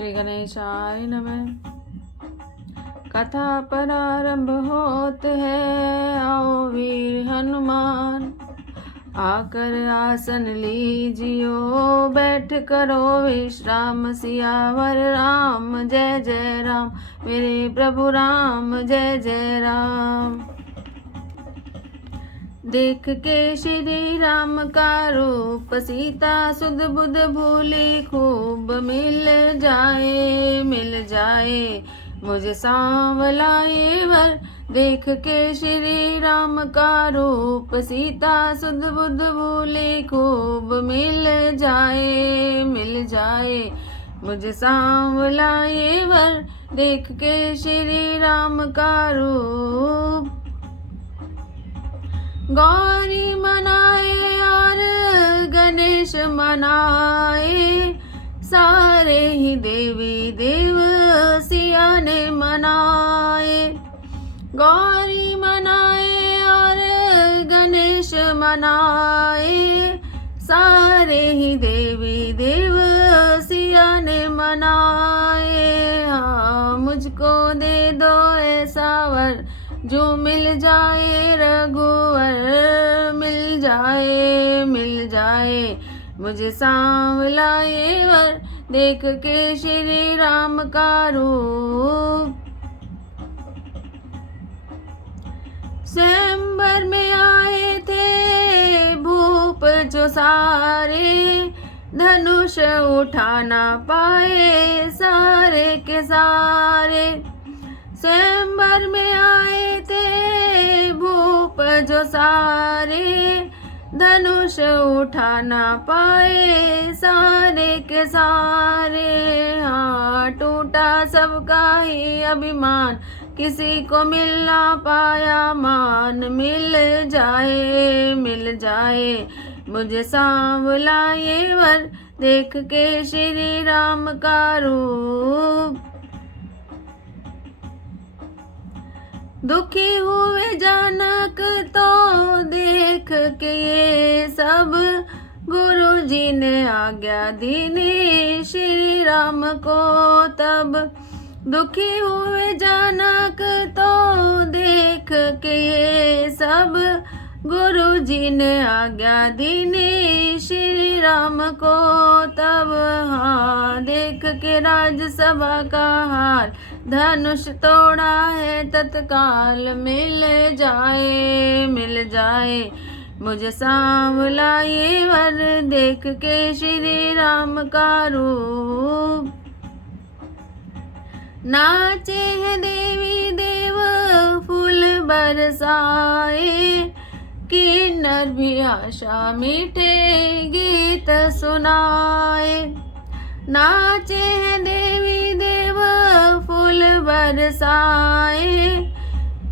श्री गणेशाय नमः। कथा प्रारंभ होत है, आओ वीर हनुमान, आकर आसन लीजियो, बैठ करो विश्राम। सियावर राम जय जय राम, मेरे प्रभु राम जय जय राम। देख के श्री राम का रूप, सीता सुध बुध भूली खूब। मिल जाए मुझे सांवला ये वर। देख के श्री राम का रूप, सीता सुध बुध भूली खूब। मिल जाए मुझे सांवला ये वर। देख के श्री राम का रूप, गौरी मनाए और गणेश मनाए, सारे ही देवी देव सिया ने मनाए। गौरी मनाए और गणेश मनाए, सारे ही देवी देव सिया ने मनाए। हाँ, मुझको दे दो ऐसा वर, जो मिल जाए रघुवर। मिल जाए मुझे सांवला ये वर। देख के श्री राम का रूप, स्वयंवर में आए थे भूप जो सारे। धनुष उठा ना पाए सारे के सारे। स्वयंवर में आए थे भूप जो सारे। धनुष उठा ना पाए सारे के सारे। हाँ, टूटा सबका ही अभिमान, किसी को मिल ना पाया मान। मिल जाए मुझे सांवला ये वर। देख के श्री राम का रूप, दुखी हुए जानक तो देख के ये सब। गुरु जी ने आज्ञा दीनी श्री राम को तब। दुखी हुए जानक तो देख के ये सब। गुरु जी ने आज्ञा दीनी श्री राम को तब। हाँ, देख के राजसभा का हाल, धनुष तोड़ा है तत्काल। मिल जाए मुझे सांवला ये वर। देख के श्री राम का रूप, नाचे हैं देवी देव फूल बरसाए। किन्नर भी आशा मीठे गीत सुनाए। नाचे हैं देवी देव फूल बरसाए।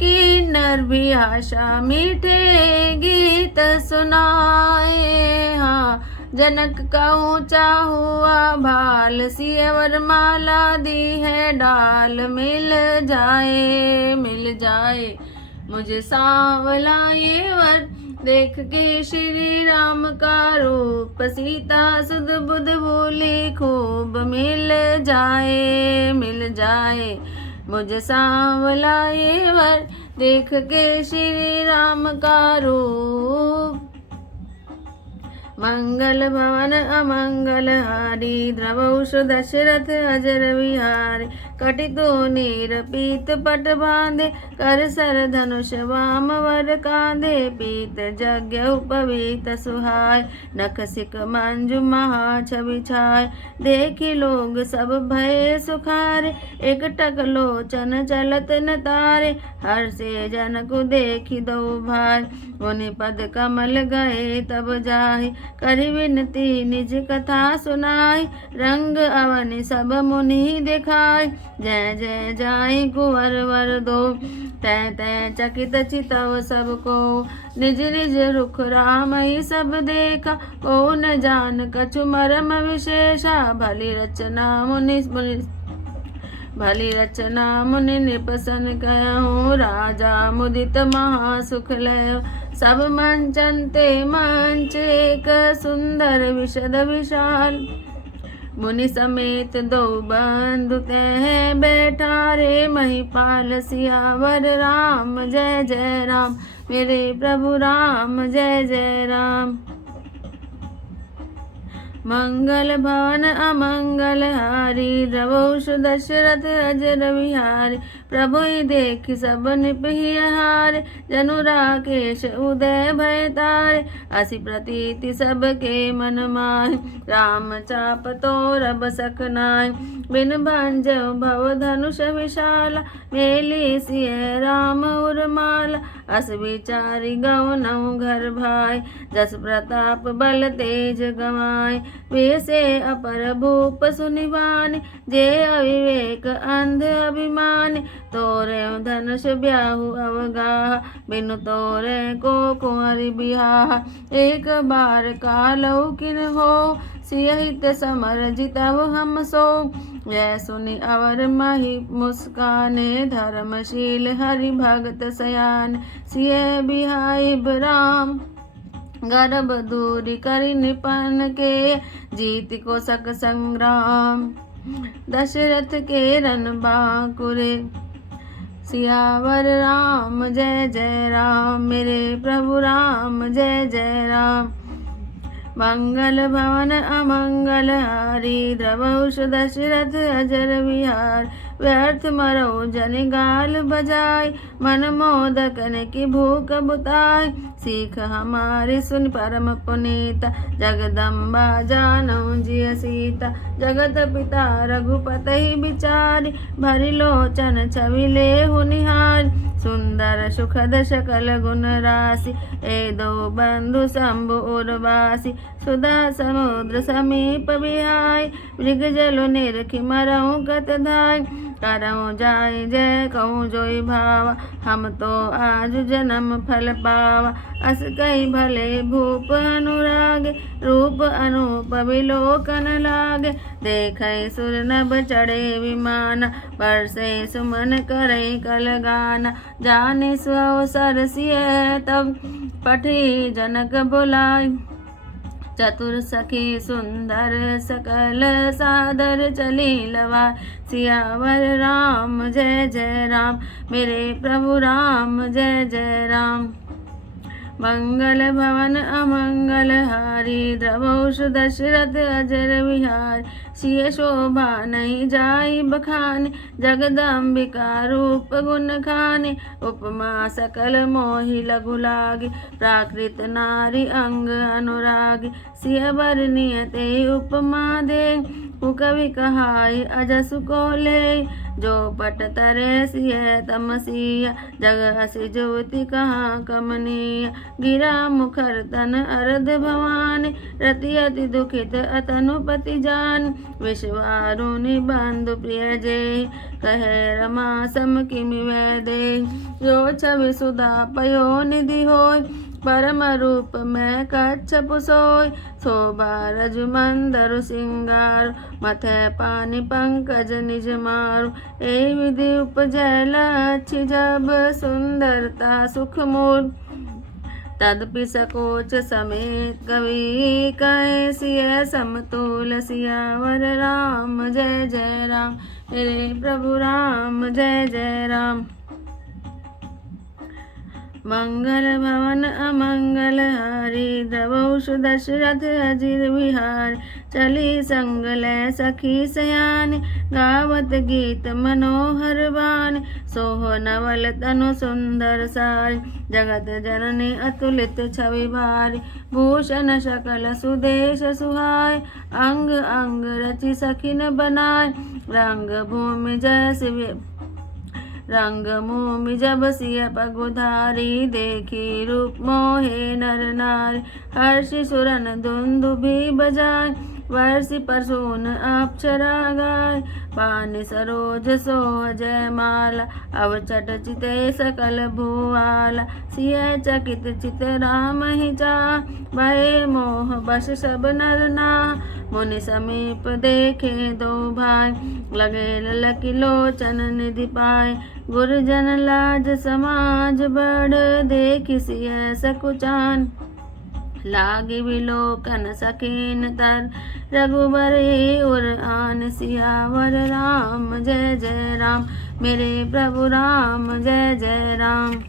किन्नर भी आशा मीठे गीत सुनाए। हाँ, जनक का ऊंचा हुआ भाल, सियवर माला दी है डाल। मिल जाए मुझे सांवला ये वर। देख के श्री राम का रूप, सीता सुध बुध भूली खूब। मिल जाए मुझे सांवला ये वर। देख के श्री राम का रूप, मंगल भवन अमंगल हारी। द्रवौष दशरथ अजर विहारी। कटितो नीर पीत पट बांधे, कर सर धनुष वाम वर कांधे। पीत यज्ञ उपवीत सुहाय, नख सिक मंजु महा छवि छाय। देखी लोग सब भय सुखारे, एकटक लोचन चलत न तारे। हर से जन को देखी दो भाई, मुनि पद कमल गए तब जाहि। करी विनती निज कथा सुनाई, रंग अवनि सब मुनि दिखाई। जय जय जाय कुंवर वर दो, तै तै चकित चितव सबको। निज निज रुख राम ही सब देखा, को न जान कछु मरम विशेषा। भली रचना मुनि निपसन कहूँ, राजा मुदित महासुख लयो। सब मंचनते मंच एक सुंदर विशद विशाल। मुनि समेत दो बंधु कह बैठा रे महिपाल सियावर राम जय जय राम मेरे प्रभु राम जय जय राम। मंगल भवन अमंगल हारी द्रवौष दशरथ अजर विहारी प्रभु देख सब निपहि हारे जनु राकेश उदय भय तारे असि प्रतीति सबके मन माहि राम चाप तो रब सकनाय बिन भंजो भव धनुष विशाला मेली सिय राम उर्माला अस विचारी गौनऊ घर भाई जस प्रताप बल तेज गवाय वैसे अपर भूप सुनिवान जे अविवेक अंध अभिमान तोरे धनुष ब्याहु अवगाह बिनु तोरे को कुंवरी बिहाह एक बार कालऊ किन हो सियहित समर जितव हम सो जय सुनि अवर मही मुस्काने धर्मशील हरि भगत सयान सिय बिहाइब राम गर्भ दूरी करि निपन के जीत को सक संग्राम दशरथ के रन बाकुरे सियावर राम जय जय राम मेरे प्रभु राम जय जय राम। मंगल भवन अमंगल हारी द्रवौष दशरथ अजर विहार व्यर्थ मरो जन गाल बजाय मन मोदकन की भूख बुताय सीख हमारे सुन परम पुनीता जगदम्बा जानौ जिय सीता जगत पिता रघुपति बिचारी भरि लोचन छवि लेहु निहार सुंदर सुखद सकल गुण राशि ए दो बंधु शंभु उर्वासी सुधा समुद्र समीप बिहाय मृग जल निरखि मरऊ गत धाय करऊँ जाय जय कहूँ जोई भावा हम तो आज जन्म फल पावा अस कही भले भूप अनुरागे रूप अनूप विलोकन लागे देखे सुर नभ चढ़े विमान बरसे सुमन करे कल गाना जाने स्वसर सिय तब पठी जनक बुलाय चतुर सखी सुंदर सकल सादर चली लवा सियावर राम जय जय राम मेरे प्रभु राम जय जय राम। मंगल भवन अमंगल हारी द्रवौष दशरथ अजर विहार सिय शोभा नहीं जाई बखाने जगदम्बिका रूप गुण खाने उपमा सकल मोहि लघु लागे प्राकृत नारी अंग अनुरागी सिय बरनिय ते उपमा दे कवि कहाई अजस को ले जो पट तरे सिय तमसिया जग हसी ज्योति कहाँ कमनीय गिरा मुखर तन अरध भवानी रति अति दुखित अतनुपति जान विश्वारुणि बंधु प्रिय जे कहे रमा सम किमि वैदे जो छवि सुधा पयो निधि होय परम रूप में कच्छप सोय शोभा रजु मंदरु सिंगार मथे पानी पंकज निज मारु ए विधि उपजय लक्ष्य जब सुंदरता सुख मूल तदपि सकोच समेत कवि कहे सिय समतुल सियावर राम जय जय राम मेरे प्रभु राम जय जय राम। मंगल भवन अमंगल हारी द्रवौष दशरथ अजिर विहार चली संग लय सखी सयानी गावत गीत मनोहर बानी सोह नवल तनु सुंदर सारी जगत जननी अतुलित छवि भारी भूषण सकल सुदेश सुहाय अंग अंग रचि सखिन बनाय रंग भूमि जय रंग भूमि जब सिय पगुधारी देखी रूप मोहे नर नारी हर्षि सुरन दुंदुभि बजाय वर्षि परसून अप्सरा गाय पानि सरोज सोह जय माला अवचट चिते सकल भुआला सिय चकित चित राम ही चा भय मोह बस सब नर ना मुनि समीप देखे दो भाई लगे ललकी लोचन निधि पाए गुरुजन लाज समाज बढ़ देखि सिय सकुचान लागी विलोकन सकीन तर, रघुबरे उर आन सियावर राम जय जय राम, मेरे प्रभु राम जय जय राम।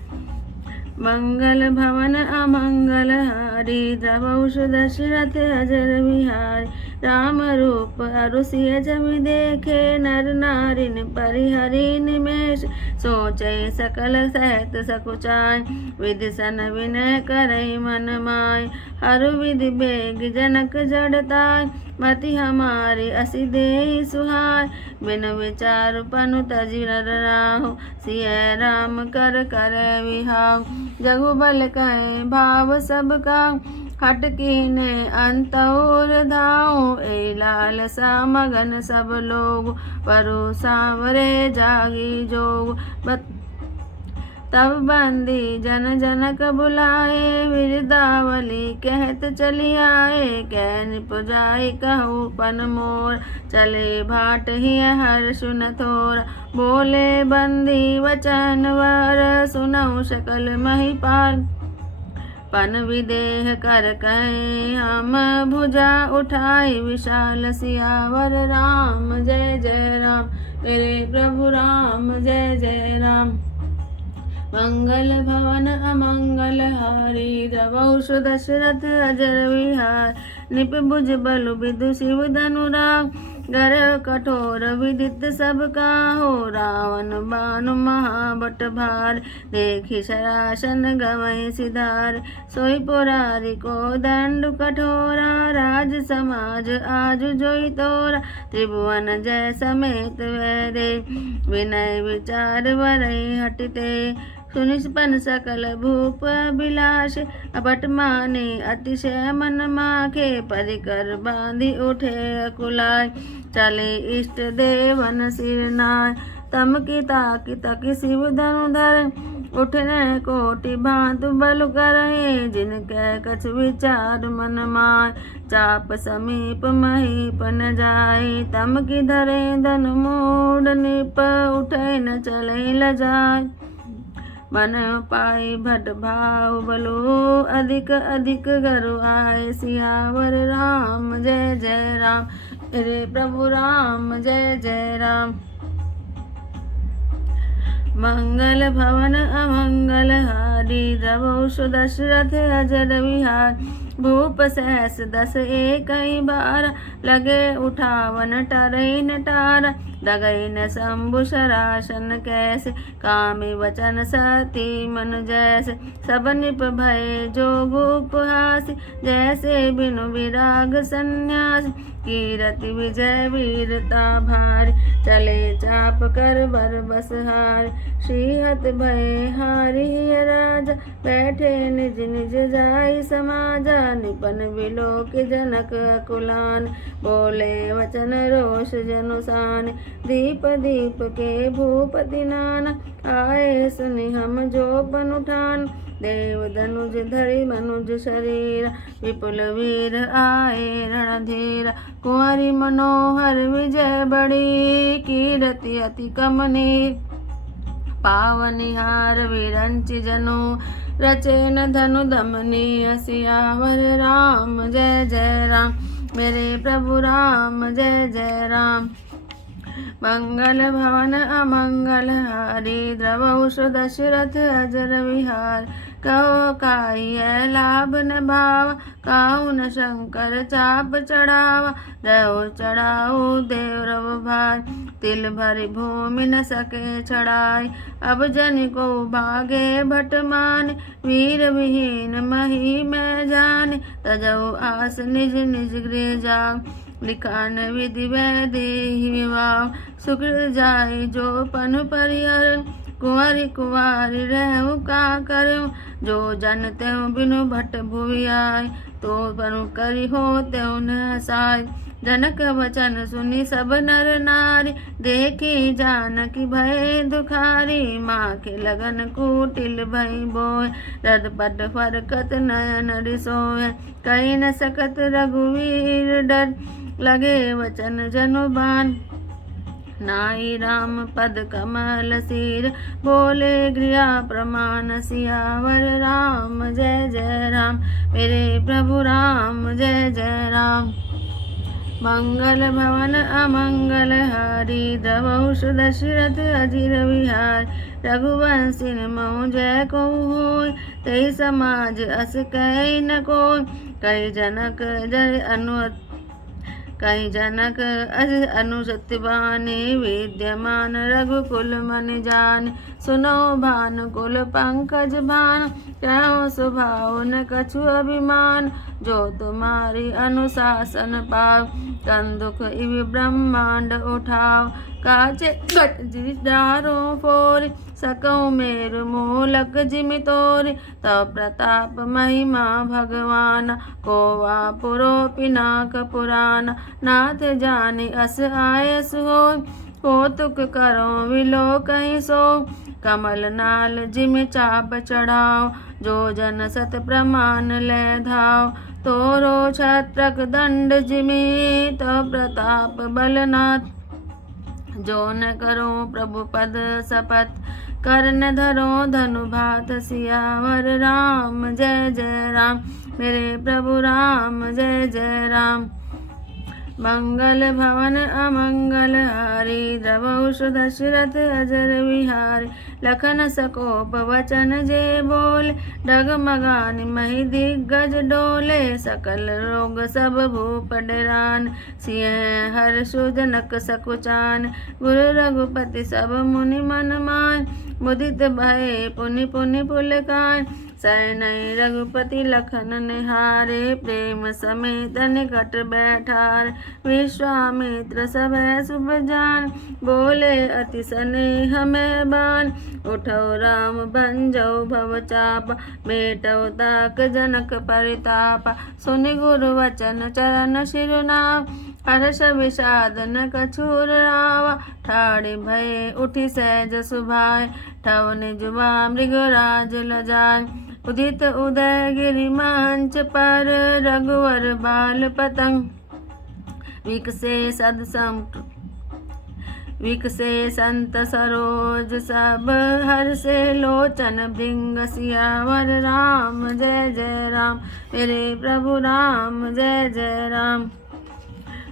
मंगल भवन अमंगल हारी, द्रवहु दशरथ अजर बिहारी, राम रूप अरु सिय जमि देखे, नर नारिन परिहरि निमेष, सोचे सकल सहत सकुचाय, विधि सन विनय करई मन माय, हरु विधि बेग जनक जड़ताय, मति हमारी असी देहि सुहाय, बिन विचार पनु तजि नर राहु, सिय राम कर कर विहाउ, जगु बल कहे भाव सब का, हट कीने अंतौर धाऊ, ए लाल सा मगन सब लोग, परु सांवरे जागी जोग, तब बंदी जन जनक बुलाए, विरदावली कहत चली आए, कै निपुजाई कहू पन मोर, चले भाट ही हर सुन थोर, बोले बंदी वचन वर, सुनऊ सकल महिपाल, पन विदेह कर कहे हम, भुजा उठाई विशाल सियावर राम जय जय राम, मेरे प्रभु राम जय जय राम। मंगल भवन अमंगल हारी, द्रवहु दशरथ अजर विहार, निप भुज बलु बिदु शिव धनुराग, गर कठोर विदित सब काहो, रावण बानु महाबट भार, देखि शरासन गवै सिधार, सोई पुरारी को दंड कठोरा, राज समाज आज जोई तोरा, त्रिभुवन जय समेत वैदे, विनय विचार वरई हटिते, सुनिष्पन सकल भूप अभिलाष, अपट माने अतिशय मन माखे, परिकर बांधी उठे अकुलाय, चले इष्ट देवन सिर नाय, तम की ताकि तकी शिव धनुधर, उठने कोटि भांतु बल करहे, जिनके कछ विचार मन माय, चाप समीप महीप न जाय, तम की धरे धनु मूड निप, उठे न चले लजाय, मन पाई भट भाव बलो, अधिक अधिक गरु आए, सियावर राम जय जय राम, मेरे प्रभु राम जय जय राम। मंगल भवन अमंगल हारी, द्रवहु दशरथ अजर विहार, भूप सहस दस एकहि बार, लगे उठावन टरई नटारा, लगई न शंभु शरासन कैसे, कामी वचन सती मन जैसे, सब निप भय जोग उपहासी, जैसे बिनु विराग संन्यासी, कीरति विजय वीरता भारी, चले चाप कर बर बस हार, श्रीहत भय हारि राजा, बैठे निज निज जाई समाजा, निपन विलोक जनक कुलान, बोले वचन रोष जनुसान, दीप दीप के भूपति नाना, आए सुनि हम जो पन उठान, देव धनुज धरि मनुज शरीर, विपुल वीर आए रणधीर, कुंवरी मनोहर विजय बड़ी, कीरति अति कमनीर, पावनिहार विरंचि जनु, रचे न धनु दमनीय, सियावर राम जय जय राम, मेरे प्रभु राम जय जय राम। मंगल भवन अमंगल हारी, द्रवहु दशरथ अजर विहार, कहो काई लाभ न भाव, काहू न शंकर चाप चढ़ावा, रहो चढ़ाऊ देवरव भाई, तिल भरी भूमि न सके छड़ाई, अब जन को भागे भट मान, वीर विहीन मही में जाने, तजऊ आस निज निज गृह जाओ, लिखान विधि वैदेही विवाह, सुकृत जाय जो पन परिहर, कुंवरी कुंवारी रहु का करऊँ, जो जन त्यों बिनु भट भुवि आय, तो पनु करी हो त्यों न हसाय, जनक वचन सुनि सब नर नारी, देखी जानकी भय दुखारी, माँ के लगन कुटिल भई बोय, रदपट फरकत नयन रिसोय, कही न सकत रघुवीर डर, लगे वचन जनु बान, नाई राम पद कमल सिर, बोले गृह प्रमाण सियावर राम जय जय राम, मेरे प्रभु राम जय जय राम। मंगल भवन अमंगल हारी, द्रवहुष दशरथ अजिर विहार, रघुवंशी मऊ जय को होय, तै समाज अस कह न कोय, कई जनक जय कई जनक अज अनुसत्यवाने, विद्यमान रघुकुल मन जान, सुनो भानुकुल पंकज भान, कहो स्वभाव न कछु अभिमान, जो तुम्हारी अनुशासन पाव, कंदुक इव ब्रह्मांड उठाव, काचे घट जिदारों फोर, सकौ मेरु मूलक जिमि तोरि, तब प्रताप महिमा भगवान, कोवा पुरो पिनाक पुराण, नाथ जानि अस आयस होय, कौतुक करो विलोकहि सो, कमल नाल जिमि चाप चढ़ाओ, जो जन सत प्रमाण ले धाव, तोरो छत्रक दंड जिमि, तब प्रताप बलनाथ, जो न करो प्रभु पद शपथ, कर्ण धरो धनु भात सियावर राम जय जय राम, मेरे प्रभु राम जय जय राम। मंगल भवन अमंगल हारी, द्रवहुष दशरथ अजर विहारी, लखन सकोप वचन जे बोले, डगमगानि महि दिग्गज डोले, सकल रोग सब भूप डरान, सिंह हर्ष जनक सकुचान, गुरु रघुपति सब मुनि मन मान, मुदित भय पुनि पुनि पुलकान, सैनई रघुपति लखन निहारे, प्रेम समेत निकट बैठार, विश्वामित्र सभै शुभ जान, बोले अति स्नेह में बान, उठो राम भंजौ भव चाप, मेटौ ताक जनक परिताप, सुनि गुरु वचन चरण शिरुनाव, हर्ष विषाद न कछुर रावा, ठाड़ी भय उठि सहज सुभाय, ठव निजवा मृगराज लजाय, उदित उदय गिरि मंच पर, रघुवर बाल पतंग, विकसे संत सरोज सब, हर्षे लोचन भृंग सियावर राम जय जय राम, मेरे प्रभु राम जय जय राम।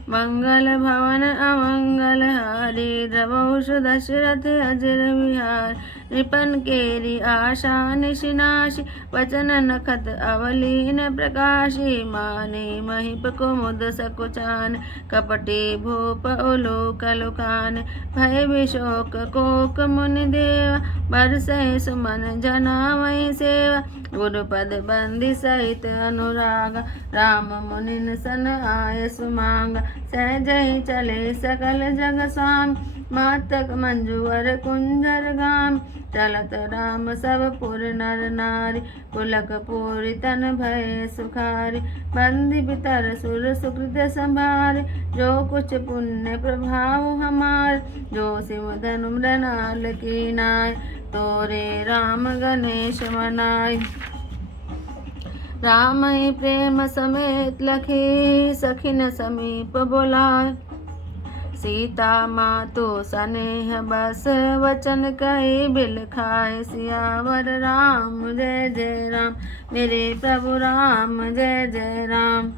मंगल भवन अमंगल हारी, द्रवहुष दशरथ अजर विहार, नृपन केरी आशा निशिनाशी, वचन नखत अवलीन प्रकाशी, माने महिप कुमुद सकुचान, कपटे भूप उलोक लुकान, भय विशोक कोक मुनि देवा, बरसै सुमन जना मई सेवा, गुरुपद बंदी सहित अनुराग, राम मुनिन सन आय सुमांग, सहजहि चले सकल जग स्वाम, मातक मंजुवर कुंजर गाम, चलत राम सब पुर नर नारी, पुलक पूरी तन भय सुखारी, बंदी पितर सुर सुकृत संभारे, जो कुछ पुण्य प्रभाव हमार, जो शिव धनु मृणाल की नाय, तोरे राम गणेश मनाय, राम ही प्रेम समेत लखी, सखिन समीप बुलाय, सीता मातु स्नेह बस, वचन कही बिल खाए, सियावर राम जय जय राम, मेरे प्रभु राम जय जय राम।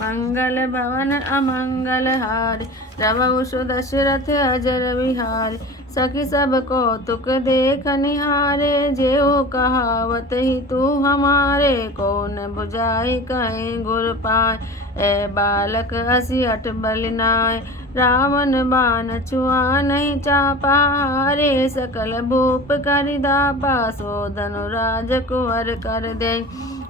मंगल भवन अमंगल हारी, द्रवहुष दशरथ अजर विहारी, सखी सब कौतुक देख निहारे, जेऊ कहावत ही तू हमारे, कौन बुझाई कहीं गुर पाए, ए बालक असी अठ बलिनाय, रावण बाण छुआ नहीं चापा, हारे सकल भूप करि दापा, सो धनुराज कुंवर कर दे,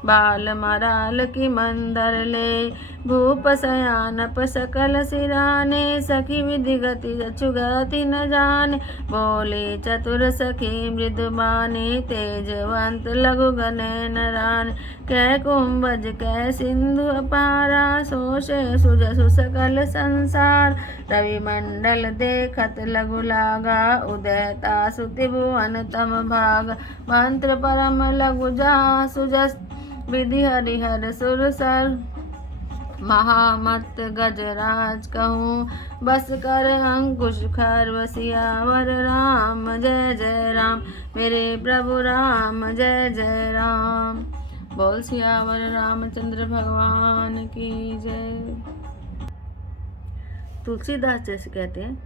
बाल मराल की मंदर ले, भूप सयानप सकल सिराने, सखी विधि गति जछुगति न जाने, बोले चतुर सखी मृदुबानी, तेजवंत लघु गणेन रान, कै कुंभज कै सिंधु अपारा, सोषे सुजसु सकल संसार, रवि मंडल देखत लघु लागा, उदय तासु त्रिभुवन तम भाग, मंत्र परम लघु जा सुजस, विधि हरिहर सुर सर, महामत गजराज कहूँ, बस कर अंकुश खर सियावर राम। जय जय राम मेरे प्रभु राम, जय जय राम। बोल सियावर रामचंद्र भगवान की जय। तुलसीदास जैसे कहते हैं,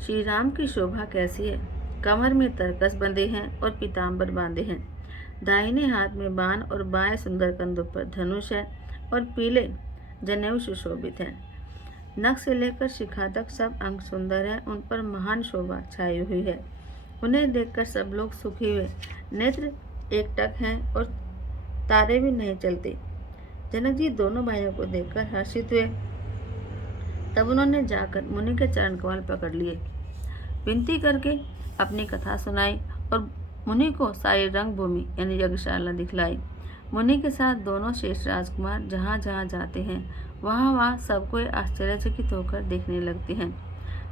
श्री राम की शोभा कैसी है। कमर में तरकस बंधे हैं और पीताम्बर बांधे हैं। दाहिने हाथ में बाण और बाएं सुंदर कंधों पर धनुष है और पीले जनेऊ सुशोभित है। नख से लेकर शिखा तक सब अंग सुंदर है, उन पर महान शोभा छाई हुई है। उन्हें देखकर सब लोग सुखी हुए। नेत्र एकटक हैं और तारे भी नहीं चलते। जनक जी दोनों भाइयों को देखकर हर्षित हुए। तब उन्होंने जाकर मुनि के चरण कमल पकड़ लिए, विनती करके अपनी कथा सुनाई और मुनि को सारी रंग भूमि यानी यज्ञशाला दिखलाई। मुनि के साथ दोनों शेष राजकुमार जहाँ जहाँ जाते हैं वहाँ सबको आश्चर्यचकित होकर देखने लगते हैं।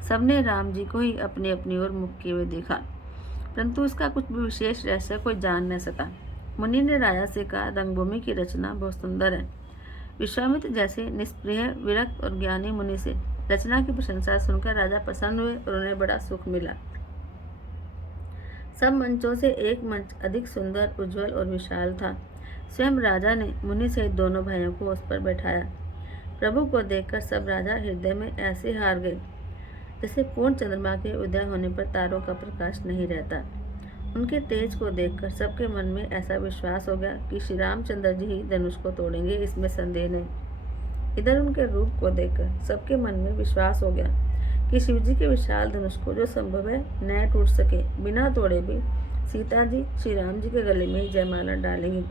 सबने राम जी को ही अपनी अपनी ओर मुख किए हुए देखा, परंतु उसका कुछ भी विशेष रहस्य कोई जान न सका। मुनि ने राजा से कहा, रंगभूमि की रचना बहुत सुंदर है। विश्वामित्र जैसे निष्प्रिय विरक्त और ज्ञानी मुनि से रचना की प्रशंसा सुनकर राजा प्रसन्न हुए और उन्हें बड़ा सुख मिला। सब मंचों से एक मंच अधिक सुंदर, उज्जवल और विशाल था। स्वयं राजा ने मुनि सहित दोनों भाइयों को उस पर बैठाया। प्रभु को देखकर सब राजा हृदय में ऐसे हार गए जैसे पूर्ण चंद्रमा के उदय होने पर तारों का प्रकाश नहीं रहता। उनके तेज को देखकर सबके मन में ऐसा विश्वास हो गया कि श्री रामचंद्र जी ही धनुष को तोड़ेंगे, इसमें संदेह नहीं। इधर उनके रूप को देखकर सबके मन में विश्वास हो गया कि शिव जी के विशाल धनुष को जो संभव है न टूट सके, बिना तोड़े भी सीता जी श्री राम जी के गले में ही जयमाला डालेंगी।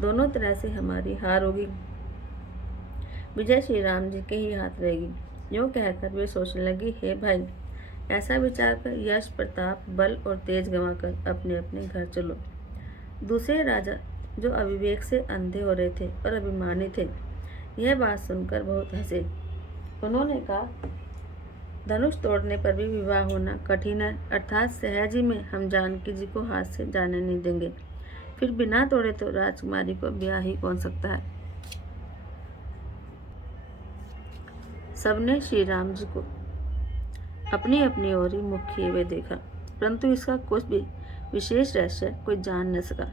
दोनों तरह से हमारी हार होगी, विजय श्री राम जी के ही हाथ रहेगी। यूँ कहकर वे सोचने लगी, हे भाई, ऐसा विचार कर यश, प्रताप, बल और तेज गंवाकर अपने अपने घर चलो। दूसरे राजा जो अविवेक से अंधे हो रहे थे और अभिमानी थे, यह बात सुनकर बहुत हंसे। उन्होंने कहा, धनुष तोड़ने पर भी विवाह होना कठिन है, अर्थात सहज ही में हम जानकी जी को हाथ से जाने नहीं देंगे। फिर बिना तोड़े तो राजकुमारी को ब्याह ही कौन सकता है। सबने श्री राम जी को अपनी अपनी ओर ही मुख किए हुए देखा, परंतु इसका कुछ भी विशेष रहस्य कोई जान न सका।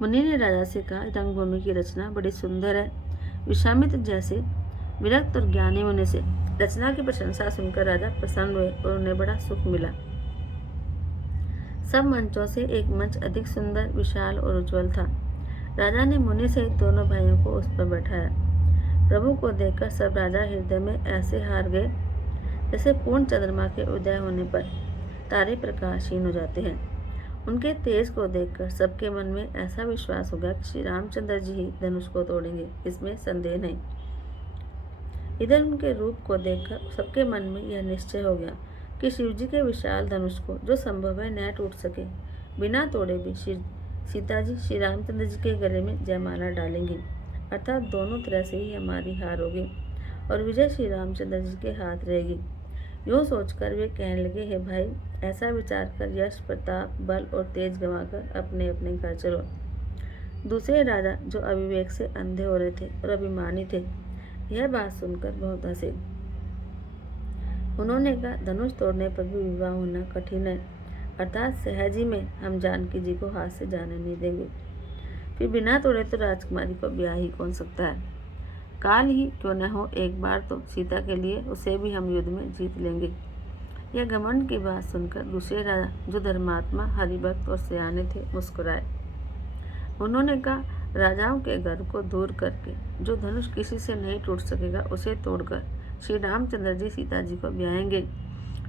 मुनि ने राजा से कहा, रंगभूमि की रचना बड़ी सुंदर है। विश्वामित्र जैसे विरक्त और ज्ञानी मुनि से रचना की प्रशंसा सुनकर राजा प्रसन्न हुए और उन्हें बड़ा सुख मिला। सब मंचों से एक मंच अधिक सुंदर, विशाल और उज्जवल था। राजा ने मुनि सहित दोनों भाइयों को उस पर बैठाया। प्रभु को देखकर सब राजा हृदय में ऐसे हार गए जैसे पूर्ण चंद्रमा के उदय होने पर तारे प्रकाशहीन हो जाते हैं। उनके तेज को देखकर सबके मन में ऐसा विश्वास हो गया कि श्री रामचंद्र जी ही धनुष को तोड़ेंगे, इसमें संदेह नहीं। इधर उनके रूप को देखकर सबके मन में यह निश्चय हो गया कि शिव जी के विशाल धनुष को जो संभव है न टूट सके, बिना तोड़े भी सीता जी श्री रामचंद्र जी के गले में जयमाला डालेंगी, अर्थात दोनों तरह से ही हमारी हार होगी और विजय श्री रामचंद्र जी के हाथ रहेगी। यूँ सोचकर वे कहने लगे, हे भाई, ऐसा विचार कर यश, प्रताप, बल और तेज गंवाकर अपने अपने घर चलो। दूसरे राजा जो अविवेक से अंधे हो रहे थे और अभिमानी थे, यह बात सुनकर बहुत हंसे। उन्होंने कहा, धनुष तोड़ने पर भी विवाह होना कठिन है, अर्थात सहज ही में हम जानकी जी को हाथ से जाने नहीं देंगे। फिर बिना तोड़े तो राजकुमारी को ब्याह ही कौन सकता है। काल ही क्यों न हो, एक बार तो सीता के लिए उसे भी हम युद्ध में जीत लेंगे। यह घमंड की बात सुनकर दूसरे राजा जो धर्मात्मा, हरिभक्त और सयाने थे, मुस्कुराए। उन्होंने कहा, राजाओं के गर्व को दूर करके जो धनुष किसी से नहीं टूट सकेगा, उसे तोड़कर श्री रामचंद्र जी सीता जी को ब्याहेंगे।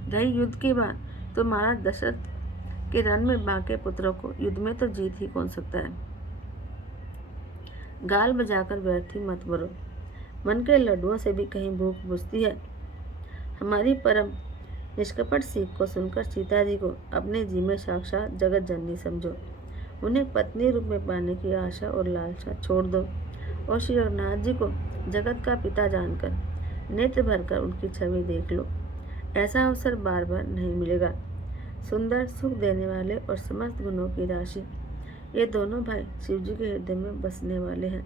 रही युद्ध की बात, तो महाराज दशरथ के रण में बाके पुत्रों को युद्ध में तो जीत ही कौन सकता है। गाल बजाकर व्यर्थ ही मत मरो, मन के लड्डुओं से भी कहीं भूख बुझती है। हमारी परम निष्कपट सीख को सुनकर सीता जी को अपने जी में साक्षात जगत जननी समझो। उन्हें पत्नी रूप में पाने की आशा और लालसा छोड़ दो और श्री रघुनाथ जी को जगत का पिता जानकर नेत्र भरकर उनकी छवि देख लो। ऐसा अवसर बार बार नहीं मिलेगा। सुंदर, सुख देने वाले और समस्त गुणों की राशि ये दोनों भाई शिव जी के हृदय में बसने वाले हैं।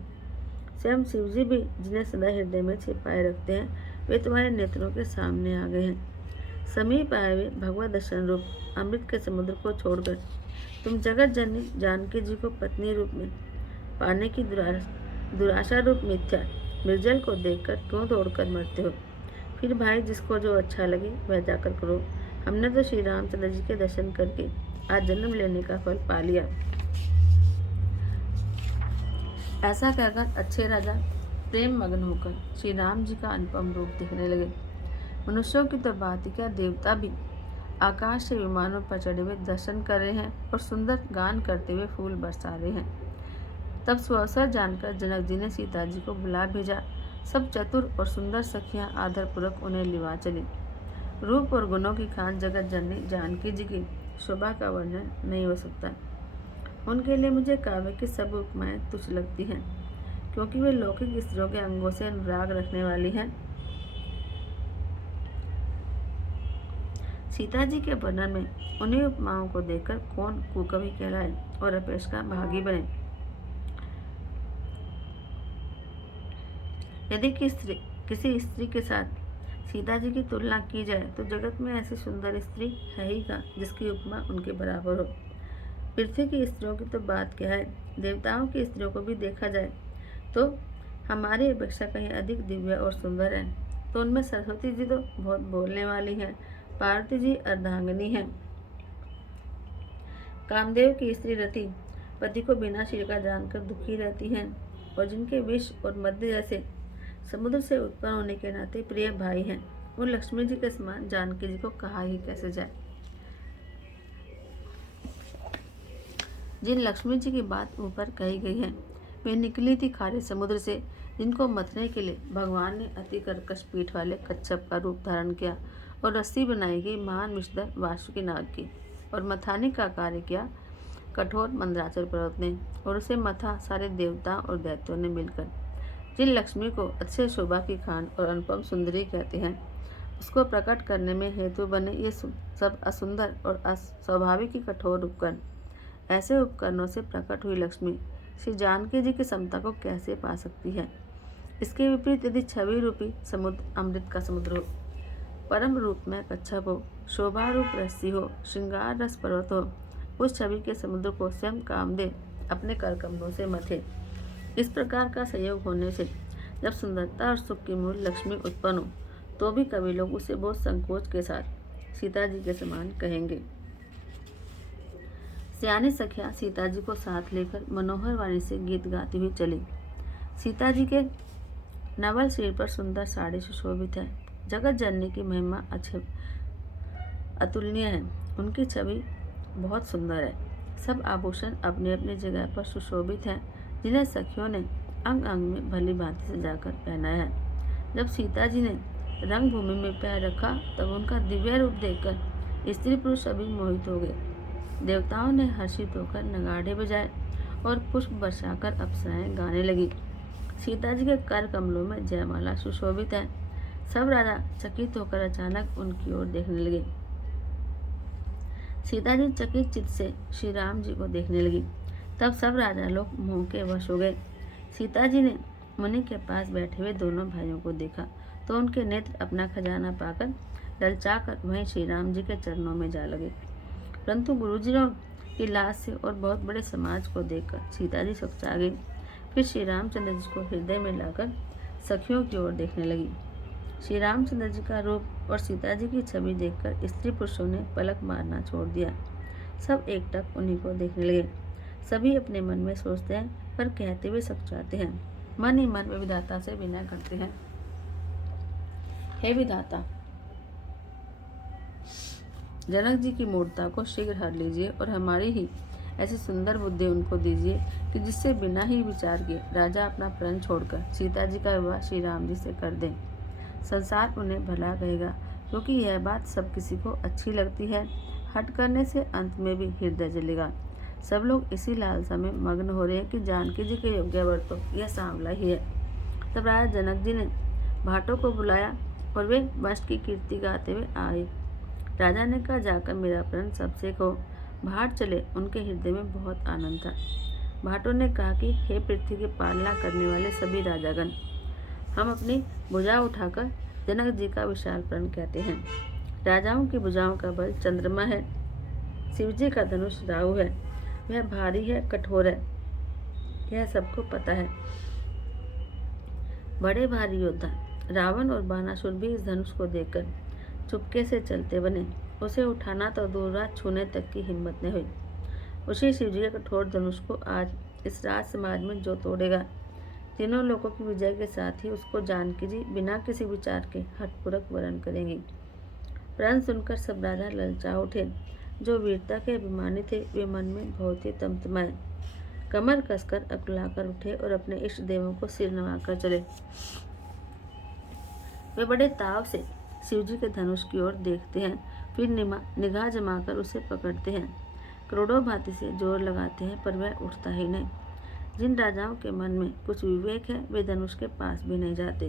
स्वयं शिव जी भी, जिन्हें सदा हृदय में छिपाए रखते हैं, वे तुम्हारे नेत्रों के सामने आ गए हैं। समीप आए हुए भगवत दर्शन रूप अमृत के समुद्र को छोड़कर तुम जगत जननी जानकी जी को पत्नी रूप में पाने की दुराशा रूप मिथ्या निर्जल को देखकर क्यों दौड़कर मरते हो? फिर भाई, जिसको जो अच्छा लगे वह जाकर करो। हमने तो श्री रामचंद्र जी के दर्शन करके आज जन्म लेने का फल पा लिया। ऐसा कहकर अच्छे राजा प्रेम मग्न होकर श्री राम जी का अनुपम रूप देखने लगे। मनुष्यों की तो बात ही क्या, देवता भी आकाश से विमानों पर चढ़े हुए दर्शन कर रहे हैं और सुंदर गान करते हुए फूल बरसा रहे हैं। तब सुअवसर जानकर जनक जी ने सीता जी को बुला भेजा। सब चतुर और सुंदर सखियां आदरपूर्वक उन्हें लिवा चली। रूप और गुणों की खान जगत जननी जानकी जी की शोभा का वर्णन नहीं हो सकता। उनके लिए मुझे काव्य की सब उपमाएं तुच्छ लगती हैं, क्योंकि वे लौकिक स्त्रियों के अंगों से अनुराग रखने वाली हैं। सीता जी के वर्णन में उन्हीं उपमाओं को देखकर कौन कुकवि कहलाए और अपेश का भागी बने। यदि किसी स्त्री के साथ सीता जी की तुलना की जाए तो जगत में ऐसी सुंदर स्त्री है ही का जिसकी उपमा उनके बराबर हो। पृथ्वी की स्त्रियों की तो बात क्या है, देवताओं की स्त्रियों को भी देखा जाए तो हमारी अपेक्षा कहीं अधिक दिव्य और सुंदर है। तो उनमें सरस्वती जी तो बहुत बोलने वाली हैं, पार्वती जी अर्धांगिनी हैं, कामदेव की स्त्री रति पति को बिना सिर का जानकर दुखी रहती हैं, और जिनके विष और मध्य जैसे समुद्र से उत्पन्न होने के नाते प्रिय भाई हैं, वो लक्ष्मी जी के समान जानकी जी को कहा ही कैसे जाए। जिन लक्ष्मी जी की बात ऊपर कही गई है वे निकली थी खारे समुद्र से, जिनको मथने के लिए भगवान ने अति कर्कश पीठ वाले कच्छप का रूप धारण किया और रस्सी बनाई गई महान विषधर वासुकी नाग की, और मथाने का कार्य किया कठोर मंदराचल पर्वत ने, और उसे मथा सारे देवताओं और दैत्यों ने मिलकर। जिन लक्ष्मी को अच्छे शोभा की खान और अनुपम सुंदरी कहते हैं, उसको प्रकट करने में हेतु बने ये सब असुंदर और अस्वाभाविक ही कठोर उपकरण। ऐसे उपकरणों से प्रकट हुई लक्ष्मी श्री जानकी जी की समता को कैसे पा सकती है? इसके विपरीत यदि छवि रूपी समुद्र अमृत का समुद्र हो, परम रूप में कच्छप हो, शोभा रूप रस्सी हो, श्रृंगार रस पर्वत हो, उस छवि के समुद्र को स्वयं कामदेव अपने करकमलों से मथे। इस प्रकार का संयोग होने से जब सुंदरता और सुख की मूल लक्ष्मी उत्पन्न हो तो भी कवि लोग उसे बहुत संकोच के साथ सीता जी के समान कहेंगे। सियानी सखिया सीता जी को साथ लेकर मनोहर वाणी से गीत गाती हुई चली। सीता जी के नवल सिर पर सुंदर साड़ी सुशोभित है। जगत जननी की महिमा अतुलनीय है। उनकी छवि बहुत सुंदर है। सब आभूषण अपनी अपनी जगह पर सुशोभित हैं, जिन्हें सखियों ने अंग अंग में भली भांति सजाकर पहनाया है। जब सीता जी ने रंगभूमि में पैर रखा तब उनका दिव्य रूप देखकर स्त्री पुरुष सभी मोहित हो गए। देवताओं ने हर्षित होकर नगाड़े बजाए और पुष्प बरसाकर अप्सराएं गाने लगी। सीता जी के कर कमलों में जयमाला सुशोभित है। सब राजा चकित होकर अचानक उनकी ओर देखने लगे। सीता जी चकित चित्त से श्री राम जी को देखने लगी। तब सब राजा लोग मोह के वश हो गए। सीता जी ने मुनि के पास बैठे हुए दोनों भाइयों को देखा तो उनके नेत्र अपना खजाना पाकर ललचाकर वहीं श्री राम जी के चरणों में जा लगे। परंतु गुरुजनों की लाज से और बहुत बड़े समाज को देखकर सीता जी सकचा गई। फिर श्री रामचंद्र जी को हृदय में लाकर सखियों की ओर देखने लगी। श्री रामचंद्र जी का रूप और सीता जी की छवि देखकर स्त्री पुरुषों ने पलक मारना छोड़ दिया। सब एकटक उन्हीं को देखने लगे। सभी अपने मन में सोचते हैं पर कहते हुए सकचाते हैं। मन ही मन में विधाता से विनय करते हैं, हे विधाता, जनक जी की मूर्ता को शीघ्र हर लीजिए और हमारी ही ऐसी सुंदर बुद्धि उनको दीजिए कि जिससे बिना ही विचार किए राजा अपना प्रण छोड़कर सीता जी का विवाह श्री राम जी से कर दें। संसार उन्हें भला कहेगा, क्योंकि यह बात सब किसी को अच्छी लगती है। हट करने से अंत में भी हृदय जलेगा। सब लोग इसी लालसा में मग्न हो रहे हैं कि जानकी जी के योग्य वर तो यह सांवला ही है। तब राजा जनक जी ने भाटों को बुलाया और वे वंश की कीर्ति गाते हुए आए। राजा ने कहा, जाकर मेरा प्रण सबसे कहो। भाट चले। उनके हृदय में बहुत आनंद था। भाटों ने कहा कि हे पृथ्वी की पालना करने वाले सभी राजागण, हम अपनी भुजा उठाकर जनक जी का विशाल प्रण कहते हैं। राजाओं की भुजाओं का बल चंद्रमा है, शिव जी का धनुष राहु है, वह भारी है, कठोर है, यह सबको पता है। बड़े भारी योद्धा रावण और बानासुर भी इस धनुष को देखकर चुपके से चलते बने। उसे उठाना तो दूर रात छूने तक की हिम्मत न हुई। उसी शिवजी के कठोर धनुष को आज इस राज समाज में जो तोड़ेगा, तीनों लोगों की विजय के साथ ही उसको जानकी जी बिना किसी विचार के हठपूर्वक वरण करेंगी। प्रण सुनकर सब राजा ललचा उठे। जो वीरता के अभिमानी थे वे मन में बहुत ही तमतमाए, कमर कसकर अकुलाकर उठे और अपने इष्ट देवों को सिर नवाकर चले। वे बड़े ताव से शिवजी के धनुष की ओर देखते हैं, फिर निगाह जमाकर उसे पकड़ते हैं। करोड़ों भांति से जोर लगाते हैं पर वह उठता ही नहीं। जिन राजाओं के मन में कुछ विवेक है वे धनुष के पास भी नहीं जाते।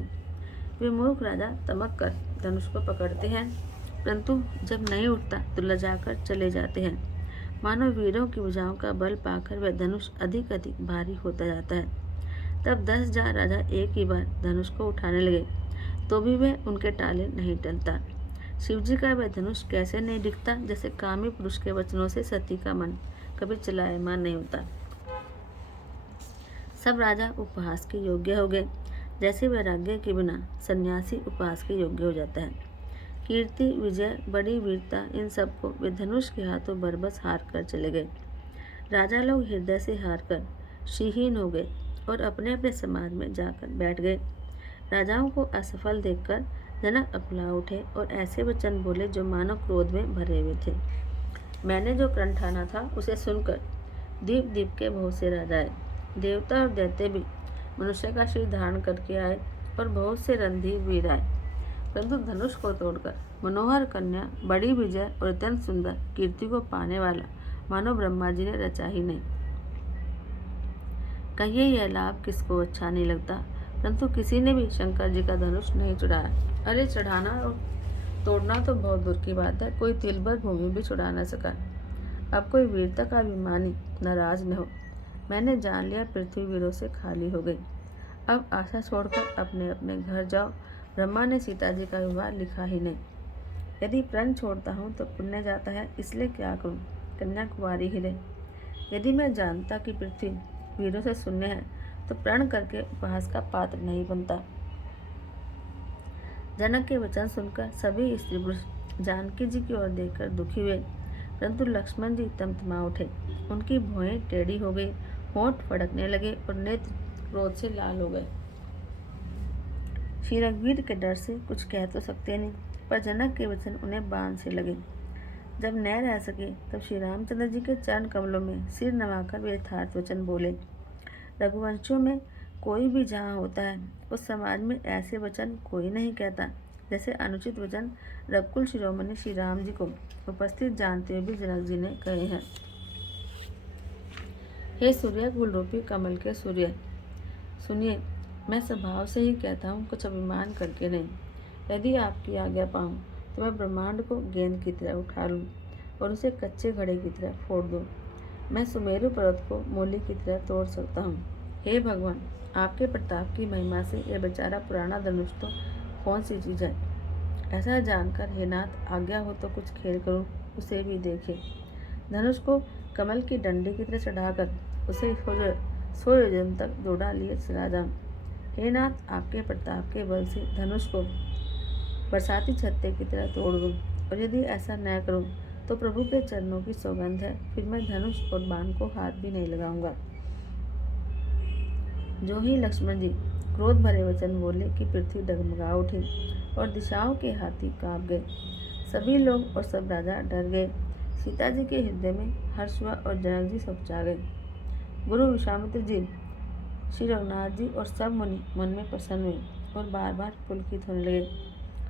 वे मूर्ख राजा तमक कर धनुष को पकड़ते हैं, परंतु जब नहीं उठता तो लजाकर चले जाते हैं। मानो वीरों की भुजाओं का बल पाकर वह धनुष अधिक अधिक भारी होता जाता है। तब 10,000 राजा एक ही बार धनुष को उठाने लगे, तो भी वह उनके टाले नहीं टलता। शिवजी का वह धनुष कैसे नहीं दिखता, जैसे कामी पुरुष के वचनों से सती का मन कभी चलायमान नहीं होता। सब राजा उपहास के योग्य हो गए, जैसे वैराग्य के बिना सन्यासी उपहास के योग्य हो जाता है। कीर्ति, विजय, बड़ी वीरता, इन सबको वे धनुष के हाथों बरबस हार कर चले गए। राजा लोग हृदय से हार कर श्रीहीन हो गए और अपने अपने समाज में जाकर बैठ गए। राजाओं को असफल देखकर जनक अकुला उठे और ऐसे वचन बोले जो मानव क्रोध में भरे हुए थे। मैंने जो प्रण ठाना था उसे सुनकर दीप दीप के बहुत से राजा आए। देवता और दैत्य भी मनुष्य का शरीर धारण करके आए और बहुत से रणधीर वीर आए, परंतु धनुष को तोड़कर मनोहर कन्या, बड़ी विजय और अत्यंत सुंदर कीर्ति को पाने वाला मानो ब्रह्मा जी ने रचा ही नहीं। कहिए यह लाभ किसको अच्छा नहीं लगता, परंतु किसी ने भी शंकर जी का धनुष नहीं चुराया। अरे चढ़ाना और तोड़ना तो बहुत दूर की बात है, कोई तिल भर भूमि भी छुड़ा न सका। अब कोई वीरता का अभिमानी नाराज न हो। मैंने जान लिया पृथ्वी वीरों से खाली हो गई। अब आशा छोड़कर अपने अपने घर जाओ। ब्रह्मा ने सीता जी का विवाह लिखा ही नहीं। यदि प्रण छोड़ता हूँ तो पुण्य जाता है, इसलिए क्या करूँ, कन्या कुंवारी ही रहे। यदि मैं जानता कि पृथ्वी वीरों से शून्य है तो प्रण करके उपहास का पात्र नहीं बनता। जनक के वचन सुनकर सभी स्त्री पुरुष जानकी जी की ओर देखकर दुखी हुए, परंतु लक्ष्मण जी तमतमा उठे। उनकी भौहें टेढ़ी हो गई, होंठ फड़कने लगे और नेत्र क्रोध से लाल हो गए। श्री रघुवीर के डर से कुछ कह तो सकते नहीं, पर जनक के वचन उन्हें बांध से लगे। जब न रह सके तब श्री रामचंद्र जी के चरण कमलों में सिर नवाकर वे यथार्थ वचन बोले। रघुवंशों में कोई भी जहाँ होता है उस समाज में ऐसे वचन कोई नहीं कहता जैसे अनुचित वचन रघुकुल शिरोमणि श्री राम जी को उपस्थित जानते हुए भी जनक जी ने कहे हैं। हे सूर्य कुल रूपी कमल के सूर्य, सुनिए, मैं स्वभाव से ही कहता हूँ, कुछ अभिमान करके नहीं। यदि आपकी आज्ञा पाऊँ तो मैं ब्रह्मांड को गेंद की तरह उठा लूँ और उसे कच्चे घड़े की तरह फोड़ दूँ। मैं सुमेरु पर्वत को मूली की तरह तोड़ सकता हूँ। हे भगवान, आपके प्रताप की महिमा से यह बेचारा पुराना धनुष तो कौन सी चीज़ है। ऐसा जानकर हे नाथ, आज्ञा हो तो कुछ खेल करूँ, उसे भी देखे। धनुष को कमल की डंडी की तरह चढ़ाकर उसे 100 योजन तक दौड़ा लिए चला जाऊँ। हे नाथ, आपके प्रताप के बल से धनुष को बरसाती छत्ते की तरह तोड़ दूँ, और यदि ऐसा न करूँ तो प्रभु के चरणों की सौगंध है, फिर मैं धनुष और बाण को हाथ भी नहीं लगाऊंगा। जो ही लक्ष्मण जी क्रोध भरे वचन बोले कि पृथ्वी डगमगा उठी और दिशाओं के हाथी कांप गए। सभी लोग और सब राजा डर गए। सीता जी के हृदय में हर्ष हुआ और जनक जी सपचा गए। गुरु विश्वामित्र जी, श्री रघुनाथ जी और सब मुनि मन में प्रसन्न हुए और बार बार पुलकित होने लगे।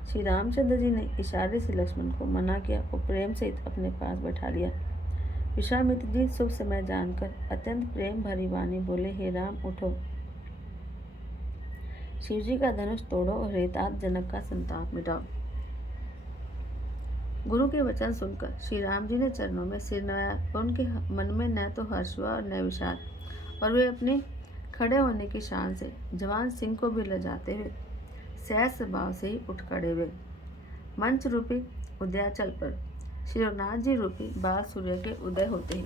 श्री रामचंद्र जी ने इशारे से लक्ष्मण को मना किया और प्रेम सहित अपने पास बैठा लिया। विश्वामित्र जी शुभ समय जानकर अत्यंत प्रेम भरी वाणी बोले, हे राम, उठो, शिव जी का धनुष तोड़ो और रेतात जनक का संताप मिटाओ। गुरु के वचन सुनकर श्री राम जी ने चरणों में सिर नवाया और उनके मन में न तो हर्ष हुआ और न विषाद, और वे अपने खड़े होने की शान से जवान सिंह को भी लजाते हुए सहज स्वभाव से ही उठ खड़े हुए। मंच रूपी उदयाचल पर श्री रघुनाथ जी रूपी बाल सूर्य के उदय होते ही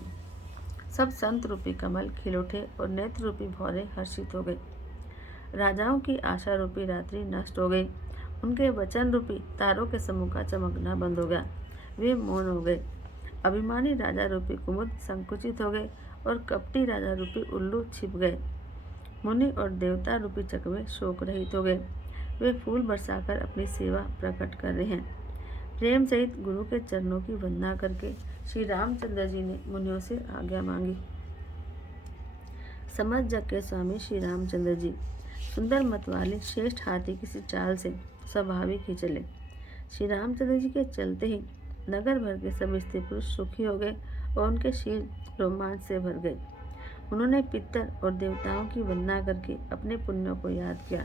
सब संत रूपी कमल खिल उठे और नेत्र रूपी भौरे हर्षित हो गए। राजाओं की आशा रूपी रात्रि नष्ट हो गई। उनके वचन रूपी तारों के समूह का चमकना बंद हो गया। वे मौन हो गए। अभिमानी राजा रूपी कुमुद संकुचित हो गए और कपटी राजा रूपी उल्लू छिप गए। मुनि और देवता रूपी चकवे शोक रहित हो गए। वे फूल बरसाकर अपनी सेवा प्रकट कर रहे हैं। प्रेम सहित गुरु के चरणों की वंदना करके श्री रामचंद्र जी ने मुनियों से आज्ञा मांगी। समझ जग के स्वामी श्री रामचंद्र जी सुंदर मत वाले श्रेष्ठ हाथी किसी चाल से स्वाभाविक ही चले। श्री रामचंद्र जी के चलते ही नगर भर के सब स्त्री पुरुष सुखी हो गए और उनके शील रोमांच से भर गए। उन्होंने पितर और देवताओं की वंदना करके अपने पुण्यों को याद किया।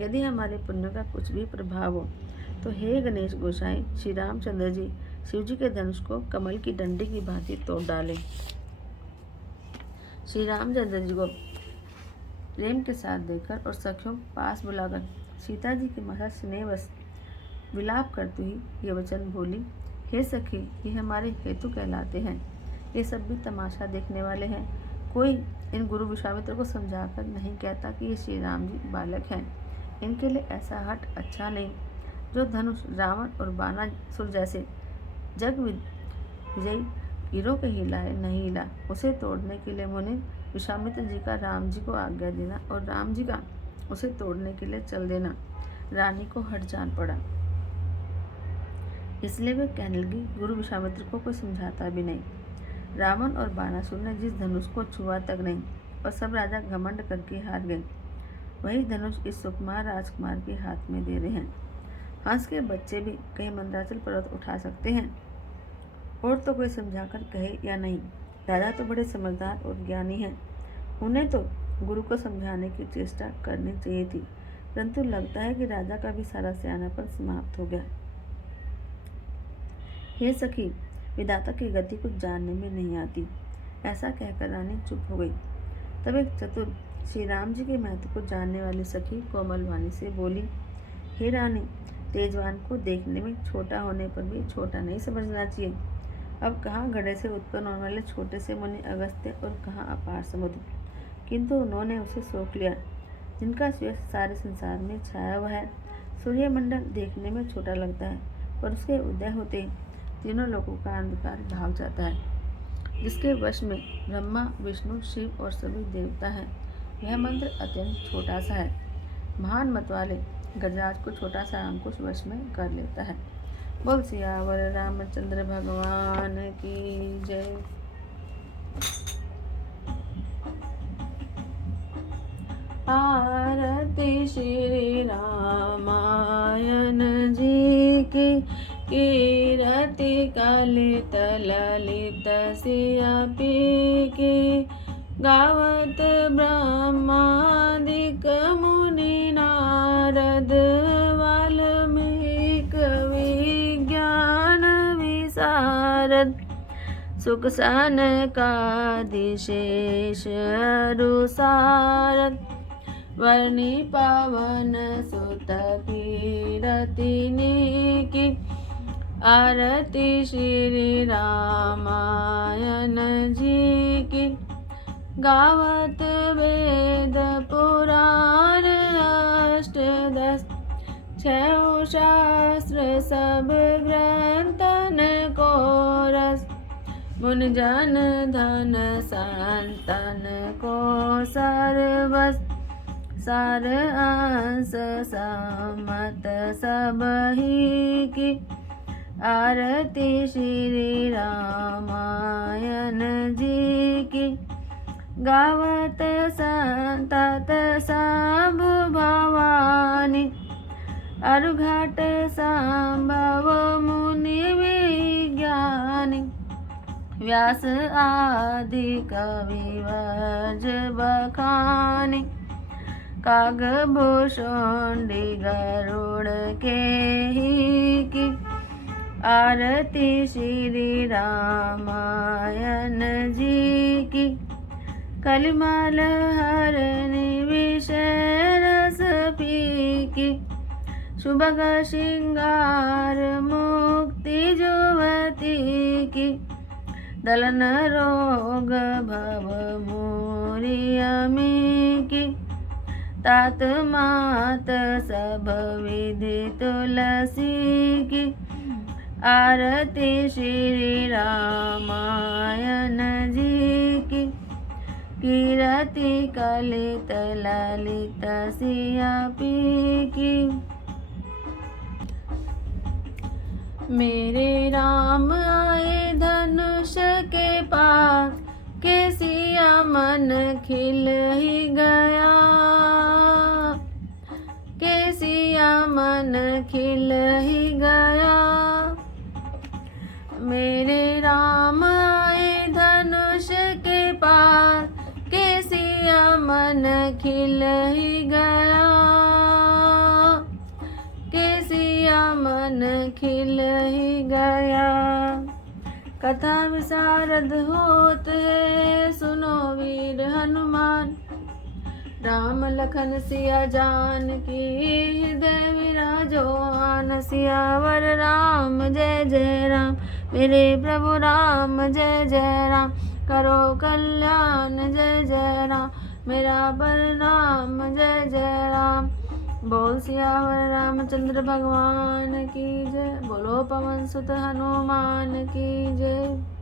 यदि हमारे पुण्य का कुछ भी प्रभाव हो तो हे गणेश गोसाई श्री रामचंद्र जी शिव जी के धनुष को कमल की डंडी की भांति तोड़ डालें। श्री रामचंद्र जी को प्रेम के साथ देखकर और सखियों पास बुलाकर सीता जी की माता स्नेहवश विलाप करती हुई ये वचन बोली, हे सखी, ये हमारे हेतु कहलाते हैं। ये सब भी तमाशा देखने वाले हैं। कोई इन गुरु विश्वामित्र को समझाकर नहीं कहता कि ये श्री राम जी बालक हैं। इनके लिए ऐसा हट अच्छा नहीं। जो धनुष रावण और बाणासुर जैसे जग विजयी वीरों के हिलाए नहीं हिला, उसे तोड़ने के लिए मुनि विश्वामित्र जी का राम जी को आज्ञा देना और राम जी का उसे तोड़ने के लिए चल देना रानी को हट जान पड़ा। इसलिए वे कहने लगी, गुरु विश्वामित्र को कोई समझाता भी नहीं। रावण और बाणासुर ने जिस धनुष को छुआ तक नहीं और सब राजा घमंड करके हार गए, वही धनुष इस सुकुमार राजकुमार के हाथ में दे रहे हैं। हंस के बच्चे भी कहीं मंदराचल पर्वत उठा सकते हैं, और तो कोई समझाकर कहे या नहीं। राजा तो बड़े समझदार और ज्ञानी हैं, उन्हें तो गुरु को समझाने की चेष्टा करनी चाहिए थी, परंतु लगता है कि राजा का भी सारा सियानापन समाप्त हो गया। हे सखी, विधाता की गति कुछ जानने में नहीं आती। ऐसा कहकर रानी चुप हो गई। तब एक चतुर श्री राम जी के महत्व को जानने वाली सखी कोमल वाणी से बोली, हे रानी, तेजवान को देखने में छोटा होने पर भी छोटा नहीं समझना चाहिए। अब कहाँ घड़े से उत्पन्न होने वाले छोटे से मुनि अगस्त्य और कहाँ अपार समुद्र, किंतु उन्होंने उसे सोख लिया जिनका श्रेय सारे संसार में छाया हुआ है। सूर्यमंडल देखने में छोटा लगता है, पर उसके उदय होते ही तीनों लोगों का अंधकार भाग जाता है। जिसके वश में ब्रह्मा, विष्णु, शिव और सभी देवता हैं, यह मंत्र अत्यंत छोटा सा है। महान मत वाले गजराज को छोटा सा अंकुश वश में कर लेता है। बोल सियावर रामचंद्र भगवान की जय। आरती श्री रामायण जी की, कीरति कलित ललित सिया पी की, गावत ब्रह्मादिक मुनि नारद वाल्मीक विज्ञान विशारद, सुख सनकादिशेष अरुसारद, वर्णि पवन सुत कीरतिनी की, आरती श्री रामायण जी की, गावत वेद पुराण अष्टदश, छह शास्त्र सब ग्रंथन को रस, मुनि जन धन संतन को सर्वस, सार अंश सम्मत सबही की, आरती श्री रामायण जी की, गावत संतत सब भवानी, अरुघाट संभव मुनि विज्ञानी, व्यास आदि कवि वज बखानी, कागभूषुंडी गरुड़ के ही की, आरती श्री रामायण जी की, कलिमाल हरनि विषय रस पीकी, शुभग श्रृंगार मुक्ति जुवती की, दलन रोग भव मोरियमी की, तात मात सब विधि तुलसी की, आरती श्री रामायण जी की, कीरति कलित ललित सिया पी की। मेरे राम आए धनुष के पास, के सिया मन खिल ही गया, के सिया मन खिल ही गया। मेरे राम आए धनुष के पास, के सिया मन खिल ही गया, के सिया मन खिल ही गया। कथा विशारद होत है, सुनो वीर हनुमान, राम लखन सिया जान की, हृदय विराजो आन। सियावर राम जय जय राम, मेरे प्रभु राम जय जय राम, करो कल्याण जय जय राम, मेरा बलराम जय जय राम। बोल सियावर रामचंद्र भगवान की जय, बोलो पवन सुत हनुमान की जय।